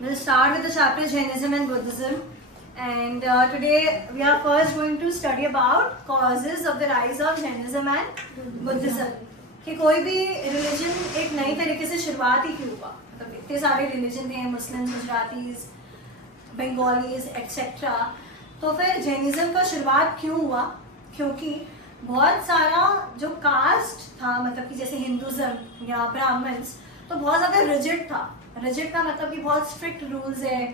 We'll start with the chapter Jainism and Buddhism. And today we are first going to study about causes of the rise of Jainism and Buddhism. कि कोई भी religion एक नई तरीके से शुरुआत ही क्यों हुआ, मतलब इतने सारे रिलीजन थे, मुस्लिम, गुजरातीज, बंगालीज एक्सेट्रा, तो फिर जैनिज्म का शुरुआत क्यों हुआ? क्योंकि बहुत सारा जो कास्ट था, मतलब कि जैसे हिंदुज़म या ब्राह्मण्स, तो बहुत ज़्यादा रिजिड था. रिजिड का मतलब कि बहुत स्ट्रिक्ट रूल्स है,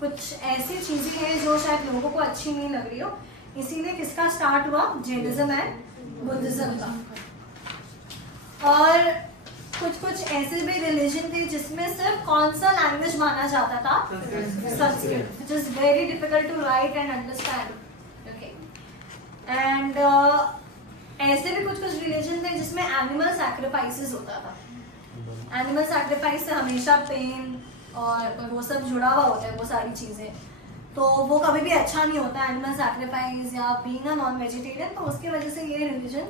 कुछ ऐसी चीज़ें हैं जो शायद लोगों को अच्छी नहीं लग रही हो. इसीलिए किसका स्टार्ट हुआ? जैनिज्म एंड बुद्धिज्म का. और कुछ ऐसे भी रिलीजन थे जिसमें सिर्फ कौन सा लैंग्वेज माना जाता था? Sanskrit, which is very difficult to write and understand. Okay. And ऐसे भी कुछ रिलीजन थे जिसमें एनिमल सैक्रिफाइसेस होता था. एनिमल सैक्रिफाइस से हमेशा पेन और वो सब जुड़ा हुआ होता है, वो सारी चीज़ें, तो वो कभी भी अच्छा नहीं होता एनिमल सैक्रिफाइस या बीइंग अ नॉन वेजिटेरियन. तो उसकी वजह से ये रिलीजन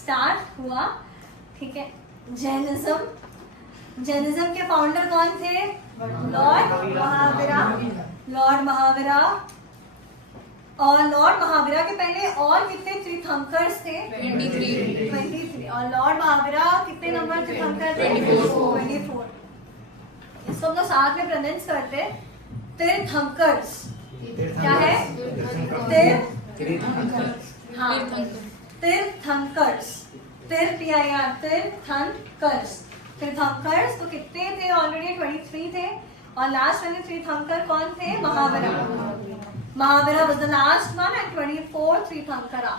स्टार्ट हुआ. ठीक है. जैनिज्म के फाउंडर कौन थे? लॉर्ड महावीरा. लॉर्ड महावीरा. और लॉर्ड महावीरा के पहले और कितने तीर्थंकर्स थे? 23. और लॉर्ड महावीरा कितने नंबर तीर्थंकर थे? 24. इसको हम लोग साथ में प्रोनाउंस करते हैं तीर्थंकर्स. क्या है? हाँ, तीर्थंकर्स. तीर्थंकर्स. तीर्थंकर्स तो कितने थे? ऑलरेडी 23 थे. और लास्ट 23 तीर्थंकर कौन थे? Mahavira. Mahavira was the last one and 24 Tirthankara.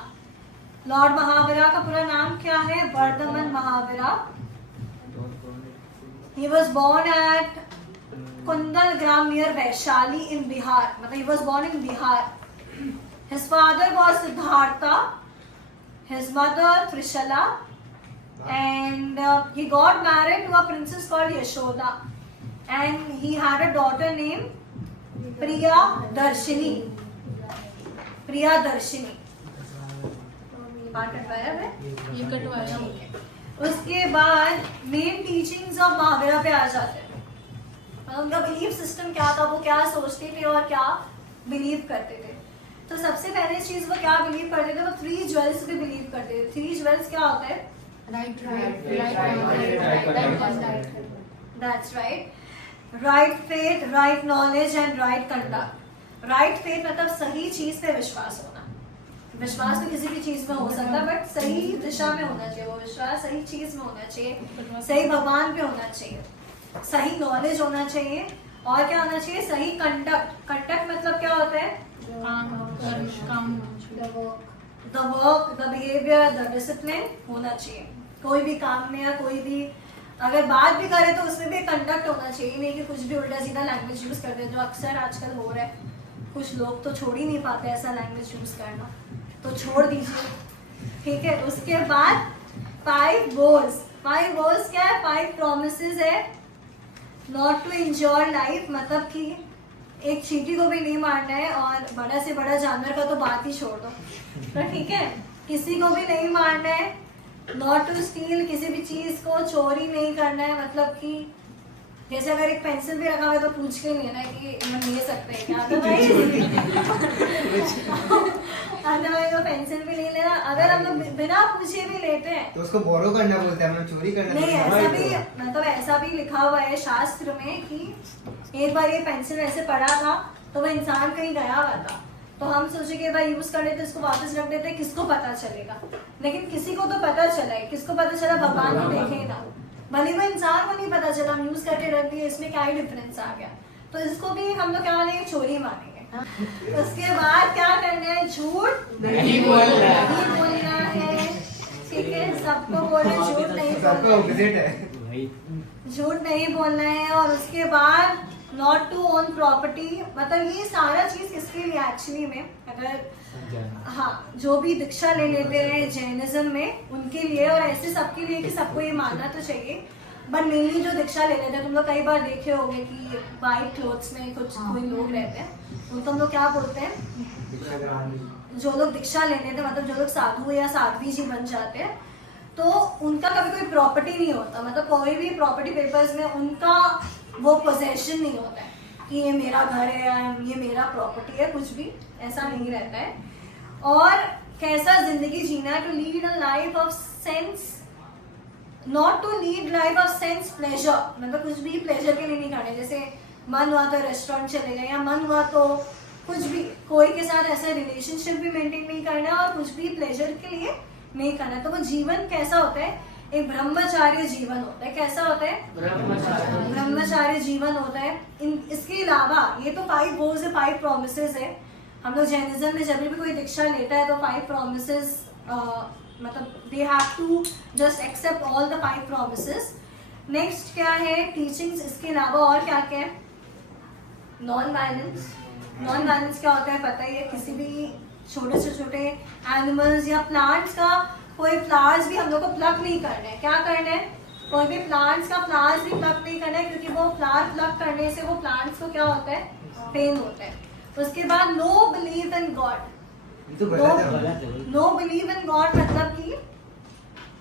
Lord Mahavira का पूरा नाम क्या है? Varthaman Mahavira. He was born at Kundalgram near Vaishali in Bihar. मतलब he was born in Bihar. His father was Siddhartha. His mother Trishala. And he got married to a princess called Yashoda. And he had a daughter named Priya Darshini. Priya Darshini. कटवाया है? ये कटवाया. उसके बाद main teachings of Mahavira पे आ जाते हैं. उनका belief system क्या था, वो क्या सोचते थे और क्या बिलीव करते थे. तो सबसे पहले चीज वो क्या बिलीव करते थे? वो 3 ज्वेल्स पे बिलीव करते थे. 3 ज्वेल्स क्या होता है? That's right. Right faith, right knowledge and right conduct. Right faith मतलब सही चीज पे विश्वास होना. विश्वास तो किसी भी चीज में हो सकता है, बट सही दिशा में होना चाहिए वो विश्वास. सही चीज में होना चाहिए, सही भगवान पे होना चाहिए, सही नॉलेज होना चाहिए. और क्या होना चाहिए? सही कंडक्ट. कंडक्ट मतलब क्या होता है? The work, the behaviour, the discipline होना चाहिए. कोई भी काम में या कोई भी अगर बात भी करे तो उसमें भी कंडक्ट होना चाहिए. नहीं कि कुछ भी उल्टा सीधा लैंग्वेज यूज करते हैं, जो अक्सर आजकल हो रहा है. कुछ लोग तो छोड़ ही नहीं पाते ऐसा लैंग्वेज यूज करना, तो छोड़ दीजिए. ठीक है. उसके बाद 5 गोल्स. 5 गोल्स क्या है? 5 प्रोमिसेस है. नॉट टू एंजॉय लाइफ, मतलब कि एक चींटी को भी नहीं मारना है, और बड़ा से बड़ा जानवर का तो बात ही छोड़ दो. तो ठीक है, किसी को भी नहीं मारना है. नॉट टू स्टील, किसी भी चीज को चोरी नहीं करना है. मतलब कि जैसे अगर एक पेंसिल भी रखा हुआ है तो पूछ के लेना है कि हम ले सकते हैं क्या, अदरवाइज वो पेंसिल भी नहीं लेना. अगर हम लोग बिना पूछे भी लेते हैं तो उसको बोरो करना बोलते हैं, मतलब चोरी करना नहीं. ऐसा भी मतलब ऐसा भी लिखा हुआ है शास्त्र में कि एक बार ये पेंसिल ऐसे पड़ा था तो वो इंसान कहीं गया हुआ था, तो हम सोचे कि भाई यूज कर लेते, इसको वापस रख देते, किसको पता चलेगा. लेकिन किसी को तो पता चला है. किसको पता चला? भगवान को देखे ना, भले वो इंसान को नहीं पता चला, हम यूज करके रख दिए, इसमें क्या ही डिफरेंस आ गया. तो इसको भी हम लोग क्या मानेंगे? चोरी मानेंगे. उसके बाद क्या करना है? झूठ नहीं बोलना है. ठीक है, सबको बोले झूठ नहीं बोलना, झूठ नहीं बोलना है. और उसके बाद नॉट टू ओन प्रॉपर्टी. मतलब ये सारा चीज किसके लिए एक्चुअली में? अगर हाँ, जो भी दीक्षा ले लेते हैं जैनिज्म में उनके लिए, और ऐसे सबके लिए कि सबको ये मानना तो चाहिए. बट मेनली जो दीक्षा ले लेते हैं, तुम लोग कई बार देखे होंगे कि वाइट क्लोथ्स में कुछ कोई लोग रहते हैं, उनको हम लोग क्या बोलते हैं? जो लोग दीक्षा ले लेते हैं, मतलब जो लोग साधु या साध्वी जी बन जाते हैं, तो उनका कभी कोई प्रॉपर्टी नहीं होता. मतलब कोई भी प्रॉपर्टी पेपर्स में उनका वो पोजेशन नहीं होता है. कि ये मेरा घर है या ये मेरा प्रॉपर्टी है, कुछ भी ऐसा नहीं रहता है। और कैसा जिंदगी जीना है, to lead a life of sense, not to lead life of sense pleasure, मतलब कुछ भी प्लेजर के लिए नहीं करना है। जैसे मन हुआ तो रेस्टोरेंट चले गए, या मन हुआ तो कुछ भी कोई के साथ ऐसा रिलेशनशिप भी मेंटेन नहीं करना है, और कुछ भी प्लेजर के लिए नहीं करना। तो वो जीवन कैसा होता है, एक ब्रह्मचार्य जीवन होता है। कैसा होता है, ब्रह्मचार्य जीवन होता है। इसके अलावा ये तो 5 गोल्स है, 5 प्रोमिसेस है। हम लोग जैनिज्म में जब भी कोई दीक्षा लेता है तो 5 प्रोमिसेस, मतलब they have to just accept all the 5 promises. Next क्या है, टीचिंग्स। इसके अलावा और क्या क्या है, नॉन वायलेंस। नॉन वायलेंस क्या होता है पता ही है, किसी भी छोटे से छोटे एनिमल्स या प्लांट्स का, कोई फ्लावर्स भी हम लोग को प्लग नहीं करना है। क्या करना है, कोई भी प्लांट्स का फ्लावर्स भी प्लग नहीं करना है, क्योंकि वो फ्लावर प्लग करने से वो प्लांट्स को क्या होता है, पेन होता है। उसके बाद know believe in God. Know believe in God मतलब कि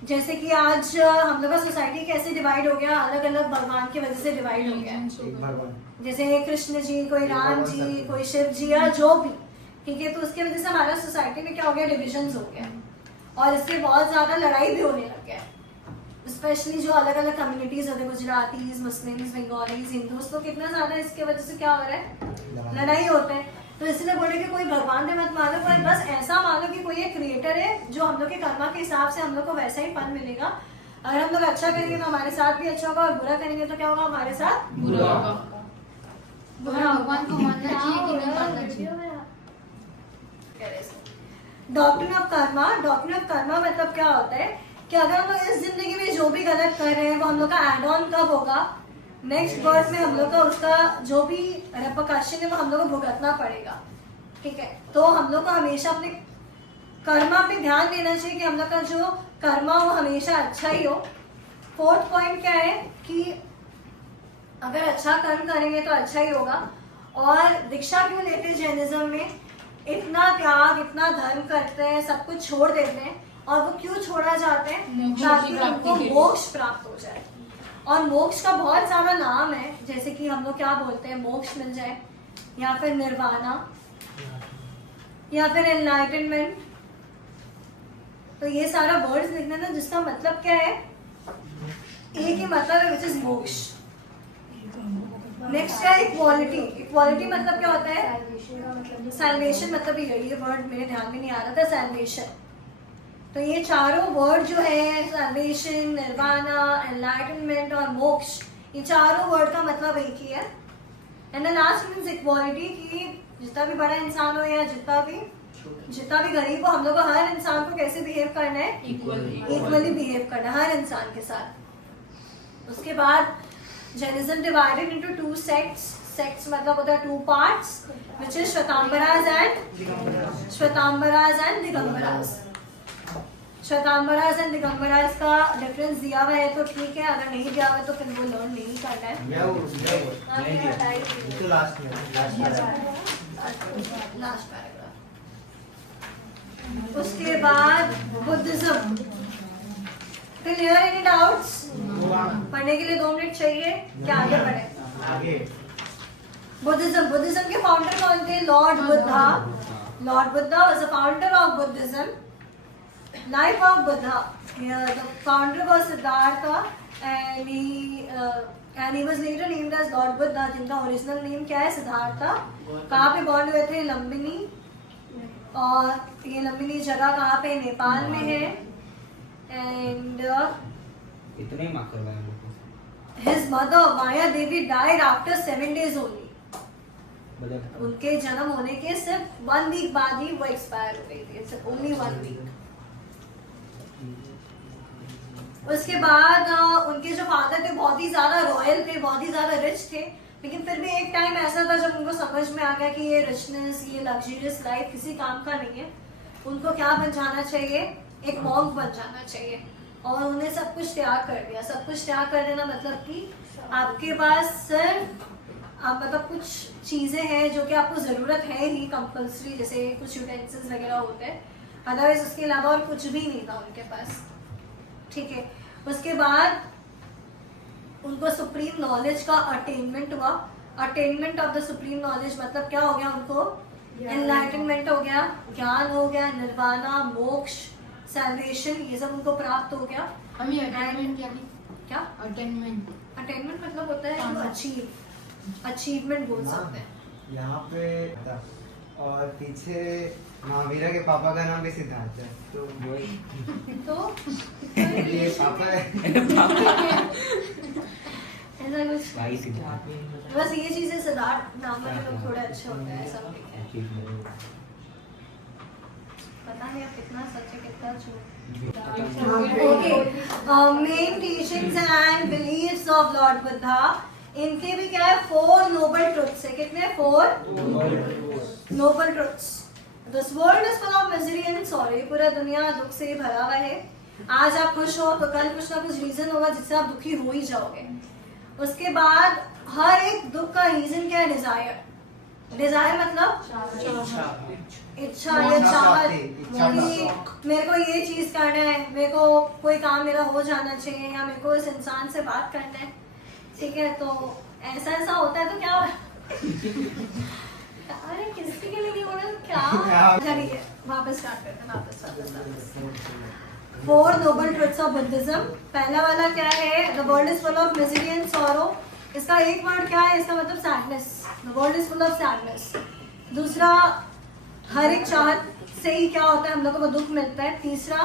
जैसे कि आज हम लोग का सोसाइटी कैसे डिवाइड हो गया, अलग अलग भगवान की वजह से डिवाइड हो गया। जैसे कृष्ण जी, कोई राम जी, कोई शिव जी, या जो भी, ठीक है। तो उसकी वजह से हमारा सोसाइटी में क्या हो गया, डिविजन्स हो गया, और इससे बहुत ज्यादा लड़ाई भी होने लग गया। स्पेशली जो अलग अलग कम्युनिटीज होते हैं, गुजरातीज, मुस्लिम्स, बंगालीज, हिंदूज, तो कितना ज्यादा इसके वजह से क्या हो रहा है, लड़ाई होता है। तो इसलिए बोले कि कोई भगवान ने मत मानो, पर बस ऐसा मानो कि कोई एक क्रिएटर है जो हम लोग के कर्मा के हिसाब से हम लोग को वैसा ही फल मिलेगा। अगर हम लोग अच्छा करेंगे तो हमारे साथ भी अच्छा होगा, और बुरा करेंगे तो क्या होगा, हमारे साथ बुरा होगा। भगवान को मानना चाहिए कि नहीं मानना चाहिए। Doctrine of Karma. Doctrine of Karma मतलब क्या होता है कि अगर हम लोग इस जिंदगी में जो भी गलत कर रहे हैं वो हम लोग का एड ऑन कब होगा, नेक्स्ट बर्थ में हम लोग का उसका जो भी रेपरकशन है वो हम लोग को भुगतना पड़ेगा, ठीक है। तो हम लोग को हमेशा अपने कर्मा पे ध्यान देना चाहिए कि हम लोग का जो कर्मा वो हमेशा अच्छा ही हो। 4th पॉइंट क्या है कि अगर अच्छा कर्म करेंगे तो अच्छा ही होगा। और दीक्षा क्यों लेते हैं जैनिज्म में, इतना त्याग, इतना धर्म करते हैं, सब कुछ छोड़ देते हैं, और वो क्यों छोड़ा जाते हैं, ताकि उनको मोक्ष प्राप्त हो जाए। और मोक्ष का बहुत सारा नाम है, जैसे कि हम लोग क्या बोलते हैं, मोक्ष मिल जाए, या फिर निर्वाणा, या फिर एनलाइटनमेंट। तो ये सारा वर्ड्स लिखना ना, जिसका मतलब क्या है, एक ही मतलब है, विच इज मोक्ष। नेक्स्ट है इक्वालिटी। इक्वालिटी मतलब क्या होता है, सैल्वेशन मतलब ये वर्ड मेरे ध्यान में नहीं आ रहा था, सैल्वेशन। तो ये चारों वर्ड जो है, सैल्वेशन, निर्वाणा, एनलाइटनमेंट और मोक्ष, ये चारों वर्ड का मतलब एक ही है। And the last means equality, कि जितना भी बड़ा इंसान हो या जितना भी गरीब हो, हम लोग को हर इंसान को कैसे बिहेव करना है, इक्वली बिहेव करना है हर इंसान के साथ। उसके बाद Jainism divided into 2 sects. Sects मतलब होता है 2 parts, which is Shvetambaras and Digambaras. Shvetambaras and Digambaras का डिफरेंस दिया हुआ है तो ठीक है, अगर नहीं दिया हुआ है तो फिर वो लर्न नहीं करना है। Last paragraph. उसके बाद बुद्धिज्म। Clear, any doubts? पढ़ने के लिए 2 मिनट चाहिए, क्या आगे बढ़े? बुद्धिज्म के फाउंडर कौन थे? Lord Buddha. Lord Buddha was the founder of Buddhism. Life of Buddha. The founder was Siddhartha, and he was later named as Lord Buddha, जिनका ओरिजिनल नेम क्या है, सिद्धार्था। कहाँ पे बॉर्न हुए थे? लंबिनी। और ये लंबिनी जगह कहाँ पे? नेपाल में है। एंड इतने ही मार्क करवाए लोगों को। his mother माया देवी died after 7 days only. उनके जन्म होने के सिर्फ 1 वीक बाद ही वो एक्सपायर हो गई थी, सिर्फ ओनली 1 वीक। उसके बाद उनके जो फादर थे बहुत ही ज्यादा रॉयल थे, बहुत ही ज्यादा रिच थे, लेकिन फिर भी एक टाइम ऐसा था जब उनको समझ में आ गया कि ये रिचनेस, ये लग्जरियस लाइफ किसी काम का नहीं है। उनको क्या बन जाना चाहिए? एक मॉन्क बन जाना चाहिए। और उन्हें सब कुछ त्याग कर दिया। सब कुछ त्याग कर देना मतलब कि आपके पास सिर्फ मतलब कुछ चीजें हैं जो कि आपको जरूरत है ही कंपल्सरी, जैसे कुछ यूटेंसिल्स वगैरह होते हैं, अदरवाइज उसके अलावा और कुछ भी नहीं था उनके पास, ठीक है। उसके बाद उनको सुप्रीम नॉलेज का अटेनमेंट हुआ। Attainment of the supreme knowledge मतलब क्या हो गया उनको, एनलाइटनमेंट हो गया, ज्ञान हो गया, निर्वाणा, मोक्ष, सैल्वेशन, ये सब उनको प्राप्त हो गया। हमें अटेनमेंट क्या अटेनमेंट अटेनमेंट मतलब होता है अचीवमेंट बोल सकते हैं। यहाँ पे था और पीछे महावीरा के पापा का नाम भी सिद्धार्थ है, तो तो ये पापा है। ऐसा कुछ, भाई सिद्धार्थ बस ये चीजें सिद्धार्थ नाम वाले लोग थोड़े अच्छे होते हैं, ऐसा पता नहीं अब कितना सच है कितना झूठ। Okay, main teachings and beliefs of Lord Buddha, इनके भी क्या है, 4 noble truths है। कितने? 4 noble truths. This world is full of misery and sorrow. पूरा दुनिया दुख से भरा हुआ है। आज आप खुश हो तो कल कुछ ना कुछ रीजन होगा जिससे आप दुखी हो ही जाओगे। उसके बाद हर एक दुख का रीजन क्या है? डिजायर। डिजायर मतलब इच्छा या चाहत कि मेरे को ये चीज करना है, मेरे को कोई काम मेरा हो जाना चाहिए, या मेरे को इस इंसान से बात करना है, ठीक है। तो ऐसा ऐसा होता है तो क्या अरे किसके के लिए नहीं हो रहा क्या, चलिए वापस स्टार्ट करते हैं, वापस 4 noble truths of Buddhism। पहला वाला क्या है? The world is full of misery and sorrow। इसका एक वर्ड क्या है? इसका मतलब sadness. The world is full of sadness। दूसरा, हर एक चाहत से ही क्या होता है, हम लोग को दुख मिलता है। तीसरा,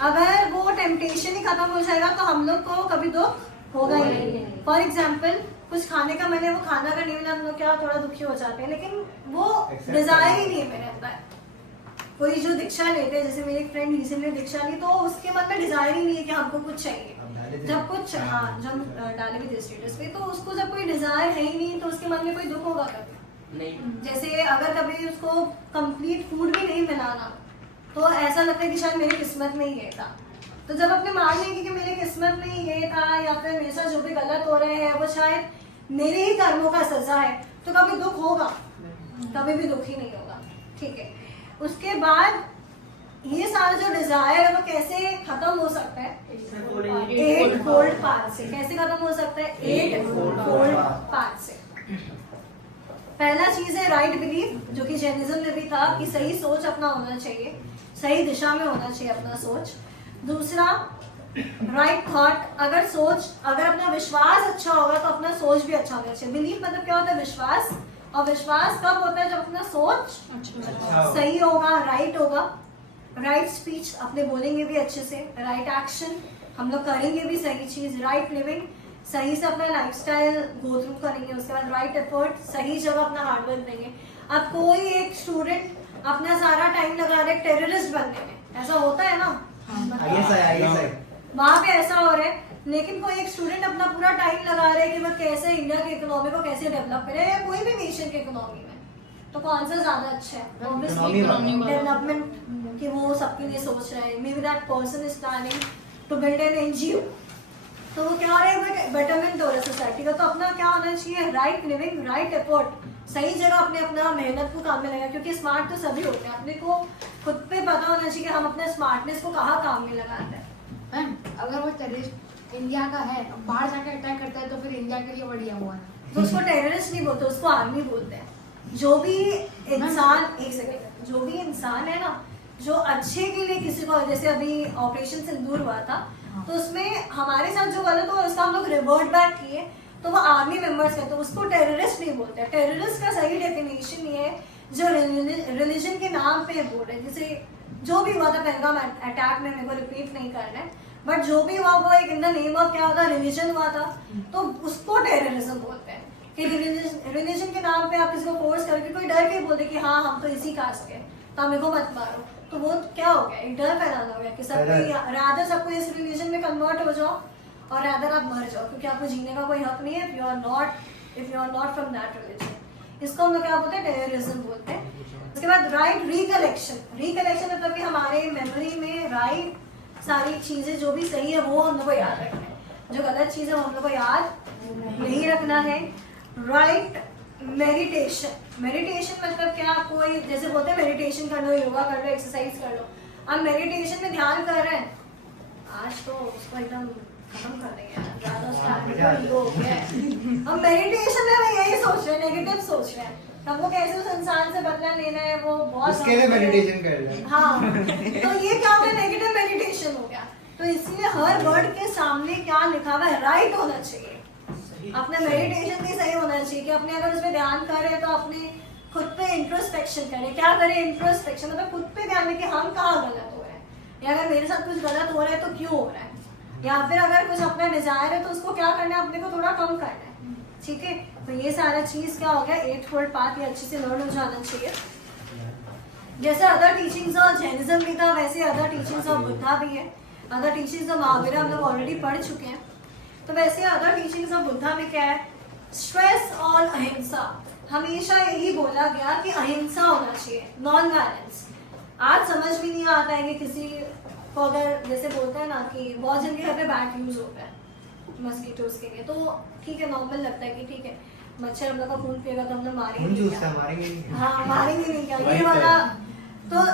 अगर वो टेम्पटेशन ही खत्म हो जाएगा तो हम लोग को कभी दुख होगा ही नहीं। फॉर एग्जाम्पल, कुछ खाने का मैंने वो खाना का नहीं मिला, हम लोग क्या थोड़ा दुखी हो जाते हैं, लेकिन वो डिजायर ही नहीं है मेरे अंदर। कोई जो दीक्षा लेते हैं, जैसे मेरी एक फ्रेंड रिसेंटली दीक्षा ली, तो उसके मन में डिजायर ही नहीं है कि हमको कुछ चाहिए। जब कुछ जब डाले भी थे स्टेटस पे, तो उसको जब कोई डिजायर है ही नहीं तो उसके मन में कोई दुख होगा कभी नहीं। जैसे अगर कभी उसको कंप्लीट फूड भी नहीं मिला ना, तो ऐसा लगता है कि शायद मेरी किस्मत में ही ये था। तो जब अपने मान लेंगे कि मेरी किस्मत में ही ये था, या फिर मेरे साथ जो भी गलत हो रहे हैं वो शायद मेरे ही कर्मों का सजा है, तो कभी दुख होगा, कभी भी दुख ही नहीं होगा, ठीक है। उसके बाद ये सारा जो डिजायर है वो कैसे खत्म हो सकता है? 8 फोल्ड पाथ से। कैसे खत्म हो सकता है? 8 फोल्ड पाथ से। पहला चीज है राइट बिलीफ, जो कि जैनिज्म में भी था कि सही सोच अपना होना चाहिए, सही दिशा में होना चाहिए अपना सोच। दूसरा, राइट थॉट। अगर अपना विश्वास अच्छा होगा तो अपना सोच भी अच्छा होना चाहिए। बिलीफ मतलब क्या होता है? विश्वास। और विश्वास कब होता है? जब अपना सोच सही होगा, राइट होगा। राइट स्पीच, अपने बोलेंगे भी अच्छे से। राइट एक्शन, हम लोग करेंगे भी सही चीज। राइट लिविंग, सही से अपना लाइफस्टाइल गो थ्रू करेंगे। उसके बाद राइट एफर्ट, सही जगह अपना हार्डवर्क देंगे। अब कोई एक स्टूडेंट अपना सारा टाइम लगा रहे टेररिस्ट बनने में, ऐसा होता है ना, वहां पे ऐसा हो रहा है। लेकिन कोई एक स्टूडेंट अपना पूरा टाइम लगा रहे हैं कि वह कैसे इंडिया के इकोनॉमी को कैसे डेवलप करे, या कोई भी नेशन के इकोनॉमी में, तो कौन सा ज्यादा अच्छा है? ऑब्वियसली डेवलपमेंट, कि वो सबके लिए सोच रहे हैं। Maybe that person is planning to build an NGO, तो वो क्या रहे बेटरमेंट हो रहा है सोसाइटी का। तो अपना क्या होना चाहिए? राइट लिविंग, राइट एफर्ट, सही जगह अपने अपना मेहनत को काम में लगा। क्योंकि स्मार्ट तो सभी होते हैं, अपने को खुद पे पता होना चाहिए कि हम अपने स्मार्टनेस को कहाँ काम में लगाते हैं। अगर वो टेररिस्ट इंडिया का है, बाहर जाकर अटैक करता है, तो फिर इंडिया के लिए बढ़िया हुआ है। तो उसको टेररिस्ट नहीं बोलते, उसको आर्मी बोलते हैं। जो भी इंसान, एक सेकंड, जो भी इंसान है ना, जो अच्छे के लिए किसी को, जैसे अभी ऑपरेशन सिंदूर हुआ था, तो उसमें हमारे साथ जो गलत हुआ उसका हम लोग रिवर्ट बैक किए, तो वो आर्मी मेंबर्स कहते हैं, उसको टेररिस्ट नहीं बोलते। टेररिस्ट का सही डेफिनेशन ये है जो रिलीजन के नाम पे बोल रहे हैं। जैसे जो भी हुआ था पहलगाम अटैक में, मेरे को रिपीट नहीं करना है, बट जो भी हुआ वो एक इन द नेम ऑफ क्या होता है? रिलीजन हुआ था, तो उसको टेररिज्म बोलते हैं। कि रिलीजन के नाम पे आप किसी को फोर्स करके, कोई डर के बोलते कि हाँ हम तो इसी कास्ट के, तो मेरे को मत मारो, तो वो क्या हो गया? एक डर फैलाना हो गया कि सबको रादर सबको इस रिलीजन में कन्वर्ट हो जाओ और रादर आप मर जाओ, क्योंकि आपको जीने का कोई हक नहीं है if you are not from that religion. इसको हम लोग क्या बोलते हैं? टेररिज्म बोलते हैं। उसके बाद राइट रिकलेक्शन। रिकलेक्शन मतलब कि हमारे मेमोरी में राइट सारी चीजें जो भी सही है वो हम लोग को याद रखना है, जो गलत चीज है वो हम लोग को याद नहीं रखना है। Right meditation. मेडिटेशन मतलब क्या? कोई जैसे बोलते हैं मेडिटेशन कर लो, योगा कर लो, एक्सरसाइज कर लो। हम मेडिटेशन में ध्यान कर रहे हैं, आज तो उसको एकदम खत्म कर देंगे, ज्यादा उसका हो गया है। हम मेडिटेशन में यही सोच रहे हैं, नेगेटिव सोच रहे हैं, हमको कैसे उस इंसान से बदला लेना है वो बहुत उसके लिए मेडिटेशन कर रहे हैं। हाँ, तो ये क्या हो गया, नेगेटिव मेडिटेशन हो गया। तो इसलिए हर वर्ड के सामने क्या लिखा हुआ है राइट होना चाहिए, अपने मेडिटेशन भी सही होना चाहिए कि अपने अगर उसमें ध्यान कर रहे हैं तो अपने खुद पे इंट्रोस्पेक्शन करें। क्या करें इंट्रोस्पेक्शन, मतलब खुद पे ध्यान दें कि हम कहाँ गलत हो रहे हैं, या अगर मेरे साथ कुछ गलत हो रहा है तो क्यों हो रहा है, या फिर अगर कुछ अपना डिजायर है तो उसको क्या करना है, अपने को थोड़ा कम करना है। ठीक है, तो ये सारा चीज क्या हो गया, 8-fold पाथ ये अच्छे से लर्न हो जाना चाहिए। जैसे अदर टीचिंग्स ऑफ जैनिज्म भी था, वैसे अदर टीचिंग्स ऑफ बुद्धा भी है। अदर टीचिंग्स ऑफ महावीरा हम लोग ऑलरेडी पढ़ चुके हैं, तो वैसे अदर टीचिंग्स ऑफ बुद्धा में क्या है, स्ट्रेस ऑन अहिंसा। हमेशा यही बोला गया कि अहिंसा होना चाहिए, नॉन वायलेंस। आज समझ भी नहीं आता है कि किसी को अगर जैसे बोलते हैं ना कि बहुत जन के घर पे बैट यूज होता है मस्कीटोज के लिए, तो ठीक है, नॉर्मल लगता है कि ठीक है मच्छर हम लोग का खून पिएगा तो हम लोग मारेंगे क्या? हाँ, मारेंगे नहीं क्या, ये वाला तो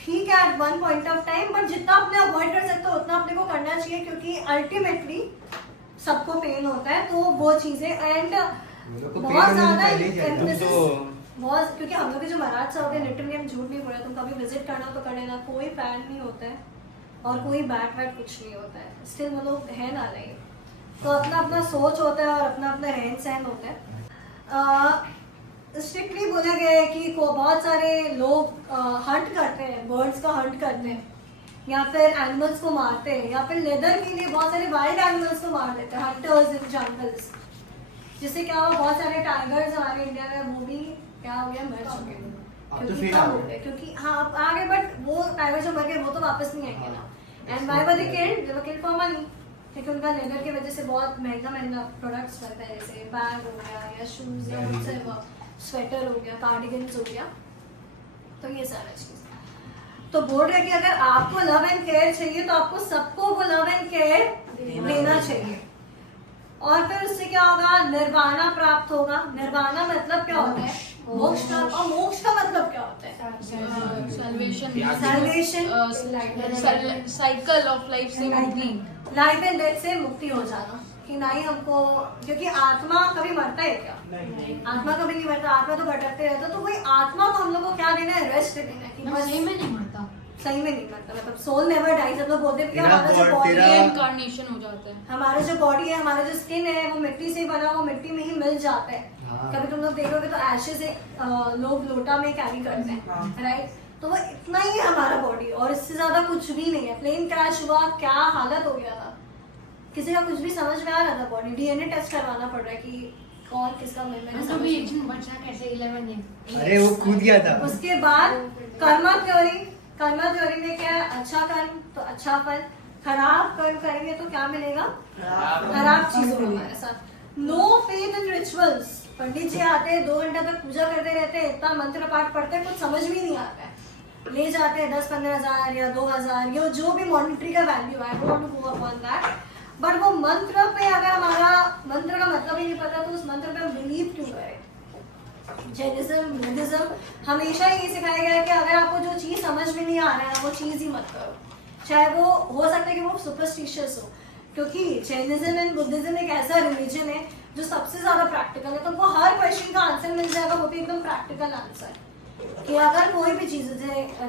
ठीक है at one point of time, but जितना अपने अवॉइड कर सकते हो उतना अपने को करना चाहिए, क्योंकि अल्टीमेटली सबको पेन होता है। तो वो चीजें एंड बहुत ज्यादा बहुत, क्योंकि हम लोग के जो महाराज साहब है लिटरली हम झूठ नहीं बोल रहे, तुम कभी विजिट करना तो कर लेना, कोई पैन नहीं होता है और कोई बैट वैट कुछ नहीं होता है, स्टिल वो लोग है ना नहीं, तो अपना अपना सोच होता है और अपना अपना रहन सहन होता है। स्ट्रिक्टली बोला गया है कि बहुत सारे लोग हंट करते हैं, बर्ड्स का हंट करते हैं, या फिर एनिमल्स को मारते हैं, या फिर लेदर के लिए बहुत सारे वाइल्ड एनिमल्स को मार देते हैं, हंटर्स इन जंगल्स। जिससे क्या हुआ, बहुत सारे टाइगर्स हमारे इंडिया में वो भी क्या हो गया, मर चुके हैं, क्योंकि कम हो गए, क्योंकि हाँ अब आ गए, बट वो टाइगर जो मर गए वो तो वापस नहीं आएंगे ना। And why were they killed, they were killed for money, क्योंकि उनका लेदर की वजह से बहुत महंगा महंगा प्रोडक्ट्स बनता है, जैसे बैग हो गया या शूज या स्वेटर हो गया, कार्डिगन्स हो गया, तो ये सारा चीज। तो बोल रहे कि अगर आपको लव एंड केयर चाहिए तो आपको सबको वो लव एंड केयर देना चाहिए, और फिर उससे क्या होगा, निर्वाणा प्राप्त होगा। निर्वाणा मतलब क्या होता है, मोक्ष का, और मोक्ष का मतलब क्या होता है, सैल्वेशन, साइकिल ऑफ लाइफ से मुक्ति, लाइफ एंड डेथ से मुक्ति हो जाना, कि ना ही हमको, क्योंकि आत्मा कभी मरता है क्या, आत्मा कभी नहीं मरता, आत्मा तो भटकते रहता, तो वही आत्मा को हम लोग को क्या देना है, रेस्ट देना है, कि बस सही में नहीं मरता, सही में नहीं मरता, मतलब सोल नेवर डाइज। हम लोग बोलते हैं कि हमारा जो बॉडी है इनकार्नेशन हो जाता है, हमारा जो बॉडी है, हमारा जो स्किन है वो मिट्टी से ही बना, वो मिट्टी में ही मिल जाता है। कभी तुम लोग देखोगे तो एशेस लोग लोटा में कैरी करते हैं, राइट, तो वो इतना ही है हमारा बॉडी, और इससे ज्यादा कुछ भी नहीं है। प्लेन क्रैश हुआ, क्या हालत हो गया था, किसी का कुछ भी समझ में आ रहा था, बॉडी डीएनए टेस्ट करवाना पड़ रहा है कि कौन किसका मैंने तो भी एक दिन बचा कैसे 11 दिन, अरे वो कूद गया था। उसके बाद कर्मा थ्योरी, कर्मा थ्योरी में क्या है, अच्छा कर्म तो अच्छा फल, खराब कर्म करेंगे तो क्या मिलेगा, खराब चीजों का हमारे साथ। नो फेथ इन रिचुअल्स, पंडित जी आते हैं 2 घंटा तक पूजा करते रहते हैं, इतना मंत्र पाठ पढ़ते हैं, कुछ समझ भी नहीं आता है, ले जाते हैं 10-15 हजार या 2000 या जो भी मॉनिटरी का वैल्यू है, don't go upon that, but वो मंत्र पे अगर हमारा मंत्र का मतलब ही नहीं पता तो उस मंत्र पे हम बिलीव क्यों करें। जैनिज्म, बुद्धिज्म हमेशा ये सिखाया गया है कि अगर आपको जो चीज समझ में नहीं आ रहा है वो चीज ही मत करो, चाहे वो हो सकता है कि वो सुपरस्टिशियस हो, क्योंकि जैनिज्म एंड बुद्धिज्म एक ऐसा रिलीजन है जो सबसे ज्यादा प्रैक्टिकल है, तो वो हर क्वेश्चन का आंसर मिल जाएगा, वो भी एकदम प्रैक्टिकल आंसर, कि अगर कोई भी चीज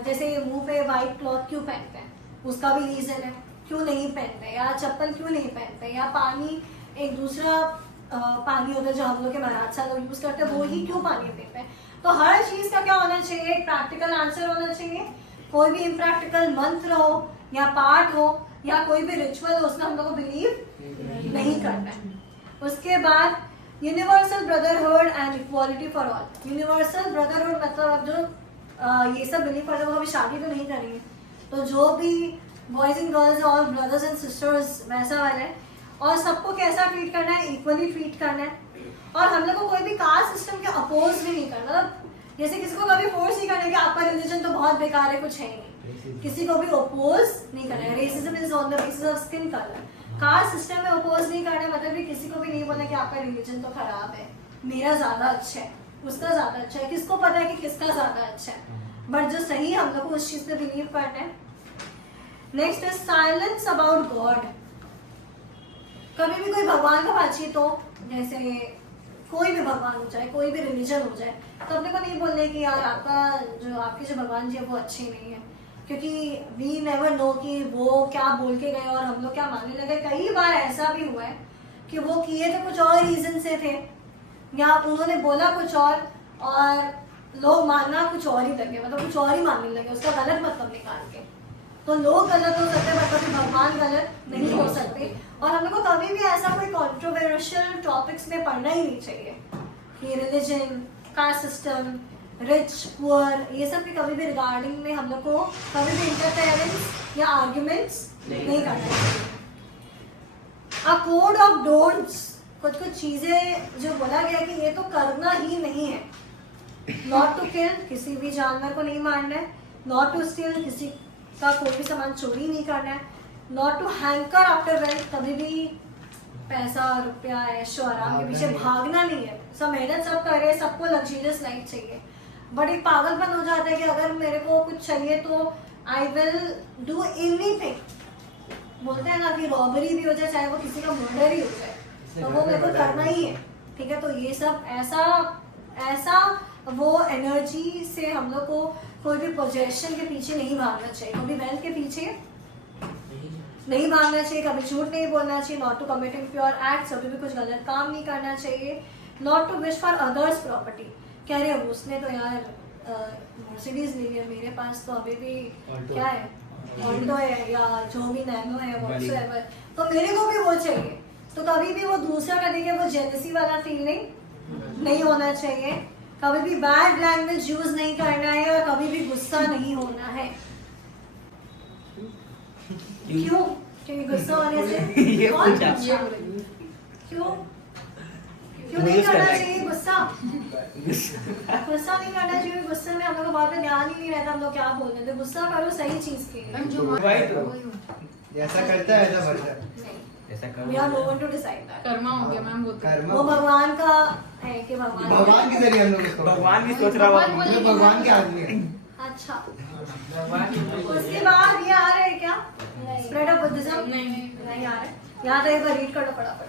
जैसे मुंह पे व्हाइट क्लॉथ क्यों पहनते हैं, उसका भी रीजन है, क्यों नहीं पहनते, या चप्पल क्यों नहीं पहनते, या पानी एक दूसरा पानी होता है जो हम लोग के महाराज साहब लोग यूज करते हैं, वो ही क्यों पानी पीते हैं। तो हर चीज का क्या होना चाहिए, एक प्रैक्टिकल आंसर होना चाहिए। कोई भी इम्प्रैक्टिकल मंत्र हो या पाठ हो या कोई भी रिचुअल हो, उसमें हम लोग को बिलीव नहीं करना है। उसके बाद universal brotherhood and equality for all. Universal brotherhood मतलब अब जो ये सब बिलीव करते हैं वो कभी शादी तो नहीं करेंगे, तो जो भी बॉयज एंड गर्ल्स और ब्रदर्स एंड सिस्टर्स वैसा वाला है, और सबको कैसा ट्रीट करना है, इक्वली ट्रीट करना है, और हम लोग को कोई भी कास्ट सिस्टम के अपोज भी नहीं करना, मतलब जैसे किसी को कभी फोर्स नहीं करना कि आपका रिलीजन तो बहुत बेकार है, कुछ है ही नहीं, किसी को भी अपोज नहीं करना है। Racism is on the basis of skin colour, caste system में अपोज नहीं करना, मतलब भी किसी को भी नहीं बोलना कि आपका रिलीजन तो खराब है, मेरा ज्यादा अच्छा है, उसका ज्यादा अच्छा है, किसको पता है कि किसका ज्यादा अच्छा है, बट जो सही हम लोग को उस चीज पे बिलीव करना है। Next is silence about God. कभी भी कोई भगवान का बातचीत हो, जैसे कोई भी भगवान हो जाए, कोई भी रिलीजन हो जाए, तो अपने को नहीं बोलने कि यार आपके जो भगवान जी है वो अच्छे नहीं है, क्योंकि वी नेवर नो कि वो क्या बोल के गए और हम लोग क्या मानने लगे। कई बार ऐसा भी हुआ है कि वो किए तो कुछ और रीजन से थे, या उन्होंने बोला कुछ और लोग मानना कुछ और ही लगे, मतलब कुछ और ही मानने लगे, उसका गलत मतलब निकाल के। तो लोग गलत हो सकते हैं बट कभी भगवान गलत नहीं हो सकते। और हम लोग को कभी भी ऐसा कोई कंट्रोवर्शियल टॉपिक्स में पढ़ना ही नहीं चाहिए कि religion, caste system, rich poor, ये सब के कभी भी रिगार्डिंग में हम लोग को कभी भी इंटरफेरेंस या आर्ग्यूमेंट्स नहीं करना चाहिए। अ कोड ऑफ डोंट्स, कुछ कुछ चीजें जो बोला गया कि ये तो करना ही नहीं है। नॉट टू किल, किसी भी जानवर को नहीं मारना है। नॉट टू स्टील, किसी का कोई भी सामान चोरी नहीं करना है। Not to hanker after wealth, कभी भी पैसा रुपया ऐशो आराम के पीछे भागना नहीं है। सब मेहनत सब कर रहे हैं, सबको लग्जरियस लाइफ चाहिए, बट एक पागलपन हो जाता है कि अगर मेरे को कुछ चाहिए तो आई विल डू एनीथिंग। बोलते हैं ना कि रॉबरी भी हो जाए, चाहे वो किसी का मर्डर ही हो जाए, तो वो मेरे को करना ही है। ठीक है, तो ये सब ऐसा वो एनर्जी से हम लोग को कोई भी पोजेशन के पीछे नहीं भागना चाहिए, कभी वेल्थ के पीछे नहीं भागना चाहिए, कभी झूठ नहीं बोलना चाहिए। Not to commit impure acts, कभी भी कुछ गलत काम नहीं करना चाहिए। Not to wish for others property, कह रहे हो उसने तो यार मर्सिडीज ली है, मेरे पास तो अभी भी क्या है, ऑल्टो है या जो भी नैनो है व्हाट्सएवर, तो मेरे को भी वो चाहिए। तो कभी भी वो दूसरा का देखे वो जेलसी वाला फीलिंग नहीं होना चाहिए। कभी भी बैड लैंग्वेज यूज नहीं करना है और कभी भी गुस्सा नहीं होना है। क्यों? क्योंकि गुस्सा होने से ये कौन पूछा। पूछा? क्यों नहीं करना चाहिए गुस्सा? गुस्सा नहीं करना चाहिए। गुस्से में हम लोग को बात पे ध्यान ही नहीं रहता हम लोग क्या बोल रहे थे। गुस्सा करो सही चीज के लिए। मैम जो वही तो। जैसा करता है वैसा बढ़ता है। नहीं, ऐसा करो। we are no one to decide that. Karma हो गया मैम, वो तो कर्म वो भगवान का है कि भगवान की जरिए हम लोग इसको भगवान भी सोच रहा भगवान होगा। बोले- भगवान के आदमी है। अच्छा, भगवान उसके बाद ये आ रहे हैं क्या? स्प्रेड ऑफ बुद्धिज्म नहीं। नहीं आ रहे। यहाँ तो एक बार रीड कर लो फटाफट।